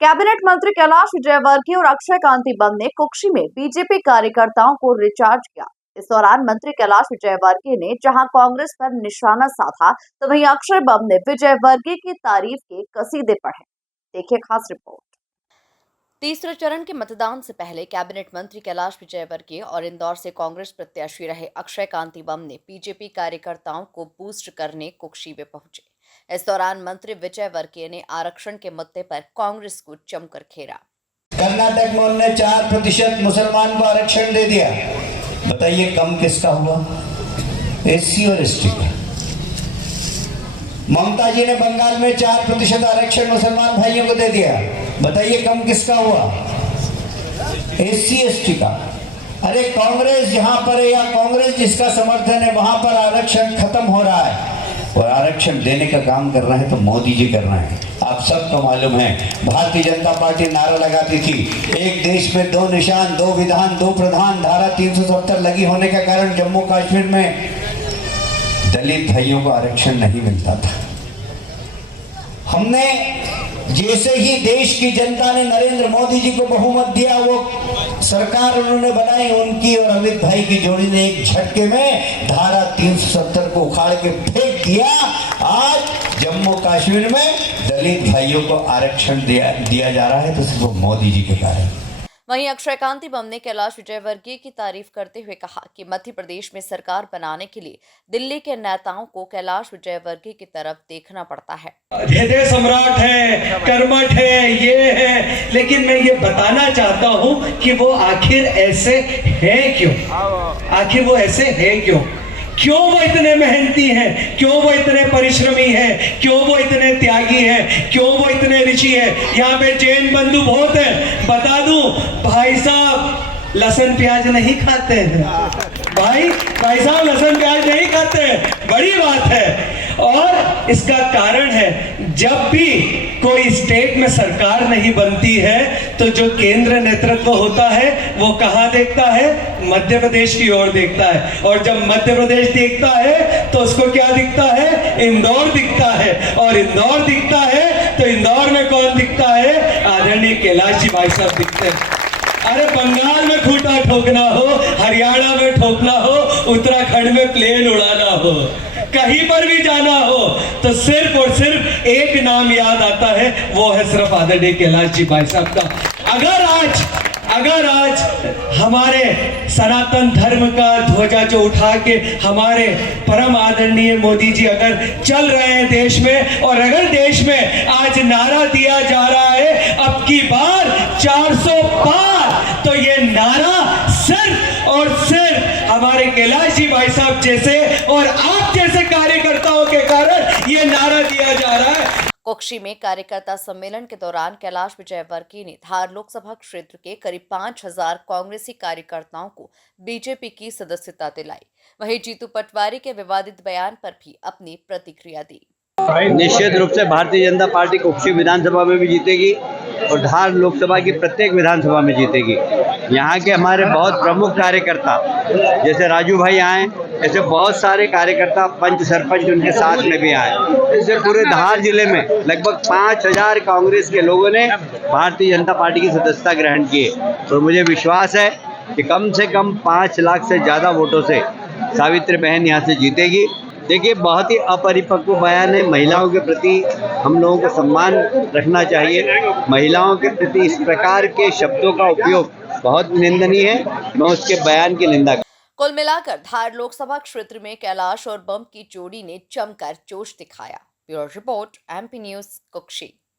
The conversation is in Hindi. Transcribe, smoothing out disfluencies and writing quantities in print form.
कैबिनेट मंत्री कैलाश विजयवर्गीय और अक्षय कांति बम ने कुक्षी में बीजेपी कार्यकर्ताओं को रिचार्ज किया। इस दौरान मंत्री कैलाश विजयवर्गीय ने जहां कांग्रेस पर निशाना साधा, तो वहीं अक्षय बम ने विजयवर्गीय की तारीफ के कसीदे पढ़े। देखिए खास रिपोर्ट। तीसरे चरण के मतदान से पहले कैबिनेट मंत्री कैलाश विजयवर्गीय और इंदौर से कांग्रेस प्रत्याशी रहे अक्षय कांति बम ने बीजेपी कार्यकर्ताओं को बूस्ट करने कुक्षी में पहुंचे। इस दौरान मंत्री विजयवर्गीय ने आरक्षण के मुद्दे पर कांग्रेस को जमकर घेरा। कर्नाटक में उन्होंने 4% मुसलमान को आरक्षण दे दिया। बताइए कम किसका हुआ? एससी और एसटी का। ममता जी ने बंगाल में 4% आरक्षण मुसलमान भाइयों को दे दिया। बताइए कम किसका हुआ? एससी एसटी का। अरे कांग्रेस जहां पर है या कांग्रेस जिसका समर्थन है वहां पर आरक्षण खत्म हो रहा है, और आरक्षण देने का काम कर रहा है तो मोदी जी कर रहे हैं। आप सबको मालूम है, भारतीय जनता पार्टी नारा लगाती थी, एक देश में दो निशान, दो विधान, दो प्रधान। धारा 370 लगी होने के कारण जम्मू कश्मीर में दलित भाइयों को आरक्षण नहीं मिलता था। हमने जैसे ही देश की जनता ने नरेंद्र मोदी जी को बहुमत दिया, वो सरकार उन्होंने बनाई, उनकी और अमित भाई की जोड़ी ने एक झटके में धारा 370 को उखाड़ के फेंक दिया। आज जम्मू कश्मीर में दलित भाइयों को आरक्षण दिया जा रहा है, तो सिर्फ मोदी जी के कारण। वहीं अक्षय कांति बम ने कैलाश विजयवर्गीय की तारीफ करते हुए कहा कि मध्य प्रदेश में सरकार बनाने के लिए दिल्ली के नेताओं को कैलाश विजयवर्गीय की तरफ देखना पड़ता है। हृदय सम्राट है, कर्मठ है, ये है, लेकिन मैं ये बताना चाहता हूँ कि वो आखिर ऐसे हैं क्यों? आखिर वो ऐसे हैं क्यों? क्यों वो इतने मेहनती हैं? क्यों वो इतने परिश्रमी हैं? क्यों वो इतने त्यागी हैं? क्यों वो इतने ऋषि हैं? यहाँ पे जैन बंधु बहुत हैं। बता दूं, भाई साहब लहसुन प्याज नहीं खाते हैं। भाई साहब लहसुन प्याज नहीं खाते हैं, बड़ी बात है। और इसका कारण है, जब भी कोई स्टेट में सरकार नहीं बनती है तो जो केंद्र नेतृत्व होता है वो कहां देखता है? मध्य प्रदेश की ओर देखता है। और जब मध्य प्रदेश देखता है तो उसको क्या दिखता है? इंदौर दिखता है। और इंदौर दिखता है तो इंदौर में कौन दिखता है? आदरणीय कैलाश जी भाई साहब दिखते हैं। अरे बंगाल में खूंटा ठोकना हो, हरियाणा में ठोकना हो, उत्तराखंड में प्लेन उड़ाना हो, कहीं पर भी जाना हो तो सिर्फ और सिर्फ एक नाम याद आता है, वो है सिर्फ आदरणीय कैलाश जी भाई साहब का। अगर आज हमारे सनातन धर्म का ध्वजा जो उठा के हमारे परम आदरणीय मोदी जी अगर चल रहे हैं देश में, और अगर देश में आज नारा दिया जा रहा है अब की बार 400 पार, तो ये नारा सिर्फ और सिर्फ हमारे कैलाश जी भाई साहब जैसे और आप जैसे कार्यकर्ताओं के कारण ये नारा दिया जा रहा है। कुक्षी में कार्यकर्ता सम्मेलन के दौरान कैलाश विजयवर्गीय ने धार लोकसभा क्षेत्र के करीब 5000 कांग्रेसी कार्यकर्ताओं को बीजेपी की सदस्यता दिलाई। वहीं जीतू पटवारी के विवादित बयान पर भी अपनी प्रतिक्रिया दी। निश्चित रूप से भारतीय जनता पार्टी कुक्षी विधानसभा में भी जीतेगी और धार लोकसभा की प्रत्येक विधानसभा में जीतेगी। यहाँ के हमारे बहुत प्रमुख कार्यकर्ता जैसे राजू भाई आए, ऐसे बहुत सारे कार्यकर्ता पंच सरपंच उनके साथ में भी आए। इससे पूरे धार जिले में लगभग 5000 कांग्रेस के लोगों ने भारतीय जनता पार्टी की सदस्यता ग्रहण की है। तो मुझे विश्वास है कि कम से कम 5 लाख से ज़्यादा वोटों से सावित्री बहन यहाँ से जीतेगी। देखिए, बहुत ही अपरिपक्व बयान है। महिलाओं के प्रति हम लोगों को सम्मान रखना चाहिए। महिलाओं के प्रति इस प्रकार के शब्दों का उपयोग बहुत निंदनीय है। मैं उसके बयान की निंदा। कुल मिलाकर धार लोकसभा क्षेत्र में कैलाश और बम की जोड़ी ने जमकर जोश दिखाया। Bureau report, MP news, Kukshi.